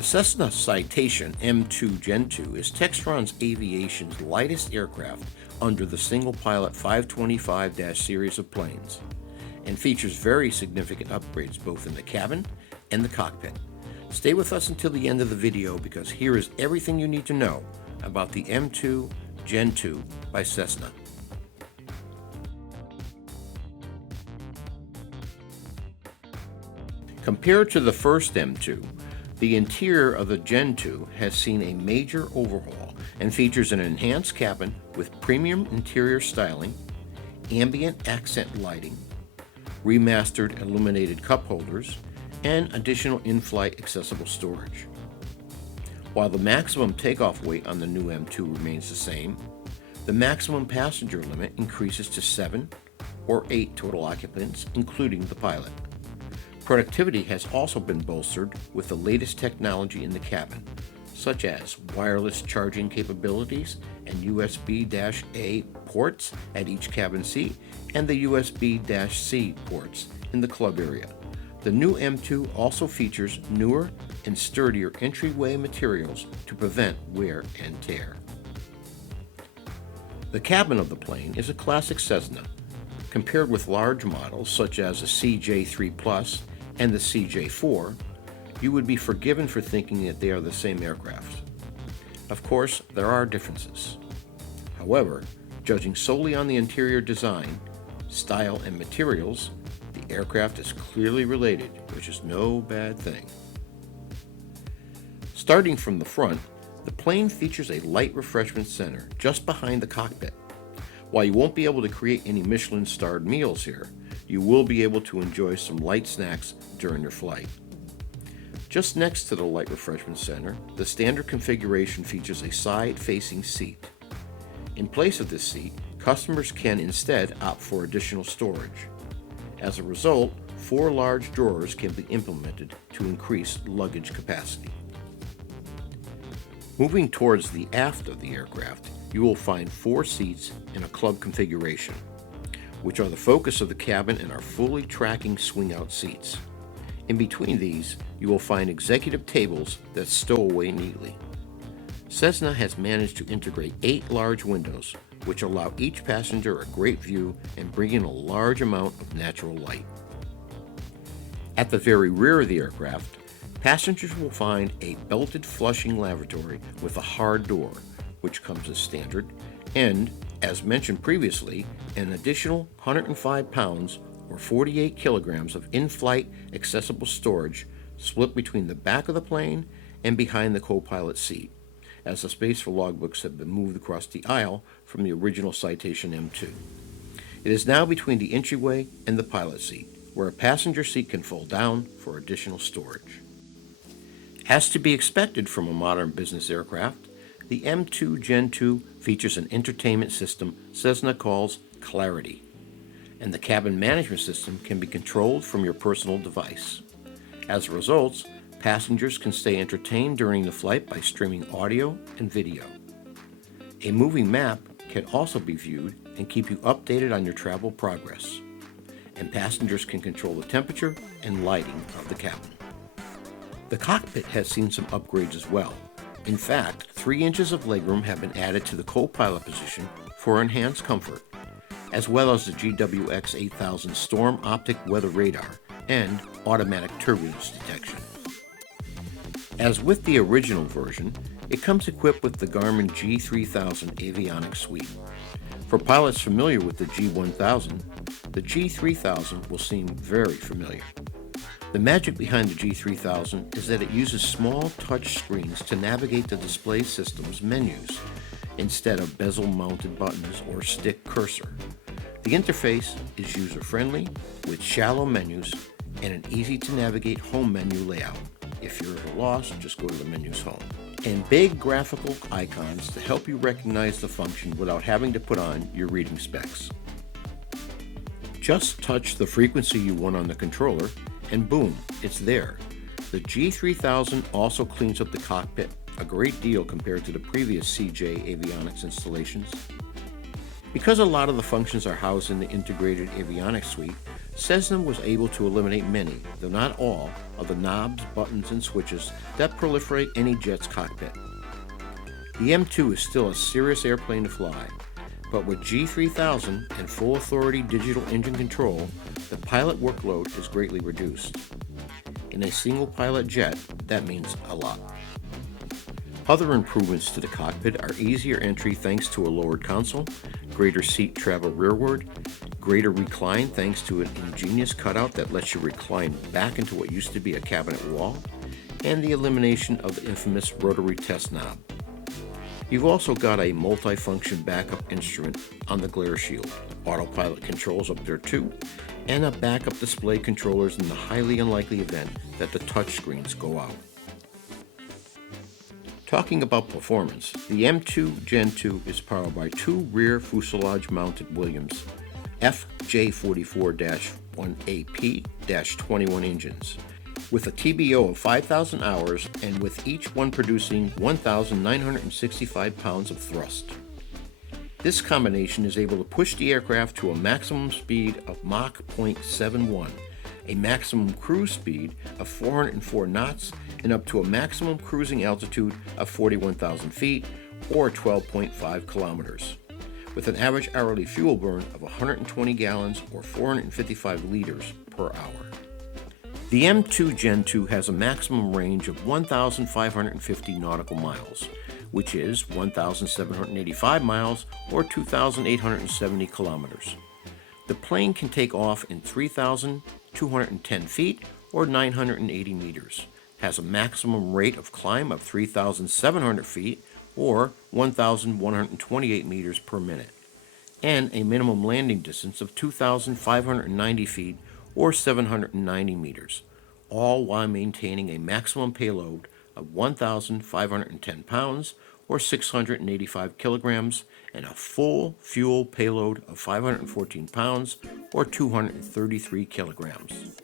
The Cessna Citation M2 Gen2 is Textron Aviation's lightest aircraft under the single-pilot 525- series of planes, and features very significant upgrades both in the cabin and the cockpit. Stay with us until the end of the video because here is everything you need to know about the M2 Gen2 by Cessna. Compared to the first M2, the interior of the Gen 2 has seen a major overhaul and features an enhanced cabin with premium interior styling, ambient accent lighting, remastered illuminated cup holders, and additional in-flight accessible storage. While the maximum takeoff weight on the new M2 remains the same, the maximum passenger limit increases to 7 or 8 total occupants, including the pilot. Productivity has also been bolstered with the latest technology in the cabin, such as wireless charging capabilities and USB-A ports at each cabin seat and the USB-C ports in the club area. The new M2 also features newer and sturdier entryway materials to prevent wear and tear. The cabin of the plane is a classic Cessna. Compared with large models such as the CJ3 Plus and the CJ4, you would be forgiven for thinking that they are the same aircraft. Of course, there are differences. However, judging solely on the interior design, style, and materials, the aircraft is clearly related, which is no bad thing. Starting from the front, the plane features a light refreshment center just behind the cockpit. While you won't be able to create any Michelin-starred meals here, you will be able to enjoy some light snacks during your flight. Just next to the light refreshment center, the standard configuration features a side-facing seat. In place of this seat, customers can instead opt for additional storage. As a result, 4 large drawers can be implemented to increase luggage capacity. Moving towards the aft of the aircraft, you will find 4 seats in a club configuration, which are the focus of the cabin and are fully tracking swing-out seats. In between these, you will find executive tables that stow away neatly. Cessna has managed to integrate 8 large windows, which allow each passenger a great view and bring in a large amount of natural light. At the very rear of the aircraft, passengers will find a belted flushing lavatory with a hard door, which comes as standard, and, as mentioned previously, an additional 105 pounds or 48 kilograms of in-flight accessible storage split between the back of the plane and behind the co-pilot seat, as the space for logbooks have been moved across the aisle from the original Citation M2. It is now between the entryway and the pilot seat, where a passenger seat can fold down for additional storage. As to be expected from a modern business aircraft, the M2 Gen2 features an entertainment system Cessna calls Clarity, and the cabin management system can be controlled from your personal device. As a result, passengers can stay entertained during the flight by streaming audio and video. A moving map can also be viewed and keep you updated on your travel progress, and passengers can control the temperature and lighting of the cabin. The cockpit has seen some upgrades as well. In fact, 3 inches of legroom have been added to the co-pilot position for enhanced comfort, as well as the GWX 8000 Storm Optic Weather Radar and automatic turbulence detection. As with the original version, it comes equipped with the Garmin G3000 avionics suite. For pilots familiar with the G1000, the G3000 will seem very familiar. The magic behind the G3000 is that it uses small touch screens to navigate the display system's menus instead of bezel-mounted buttons or stick cursor. The interface is user-friendly with shallow menus and an easy-to-navigate home menu layout. If you're at a loss, just go to the menu's home. And big graphical icons to help you recognize the function without having to put on your reading specs. Just touch the frequency you want on the controller and boom, it's there. The G3000 also cleans up the cockpit a great deal compared to the previous CJ avionics installations. Because a lot of the functions are housed in the integrated avionics suite, Cessna was able to eliminate many, though not all, of the knobs, buttons, and switches that proliferate any jet's cockpit. The M2 is still a serious airplane to fly, but with G3000 and full authority digital engine control, the pilot workload is greatly reduced. In a single pilot jet, that means a lot. Other improvements to the cockpit are easier entry thanks to a lowered console, greater seat travel rearward, greater recline thanks to an ingenious cutout that lets you recline back into what used to be a cabinet wall, and the elimination of the infamous rotary test knob. You've also got a multi-function backup instrument on the glare shield, autopilot controls up there too, and a backup display controllers in the highly unlikely event that the touchscreens go out. Talking about performance, the M2 Gen 2 is powered by two rear fuselage-mounted Williams FJ44-1AP-21 engines, with a TBO of 5,000 hours and with each one producing 1,965 pounds of thrust. This combination is able to push the aircraft to a maximum speed of Mach 0.71, a maximum cruise speed of 404 knots, and up to a maximum cruising altitude of 41,000 feet or 12.5 kilometers, with an average hourly fuel burn of 120 gallons or 455 liters per hour. The M2 Gen 2 has a maximum range of 1,550 nautical miles, which is 1,785 miles or 2,870 kilometers. The plane can take off in 3,210 feet or 980 meters, has a maximum rate of climb of 3,700 feet or 1,128 meters per minute, and a minimum landing distance of 2,590 feet or 790 meters, all while maintaining a maximum payload of 1,510 pounds or 685 kilograms and a full fuel payload of 514 pounds or 233 kilograms.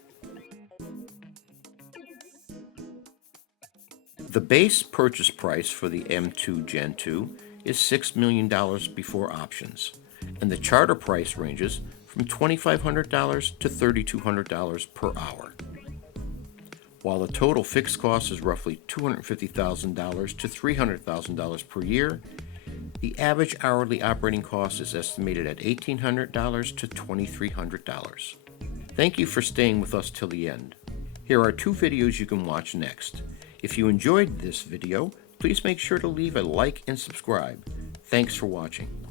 The base purchase price for the M2 Gen 2 is $6 million before options, and the charter price ranges from $2,500 to $3,200 per hour. While the total fixed cost is roughly $250,000 to $300,000 per year, the average hourly operating cost is estimated at $1,800 to $2,300. Thank you for staying with us till the end. Here are two videos you can watch next. If you enjoyed this video, please make sure to leave a like and subscribe. Thanks for watching.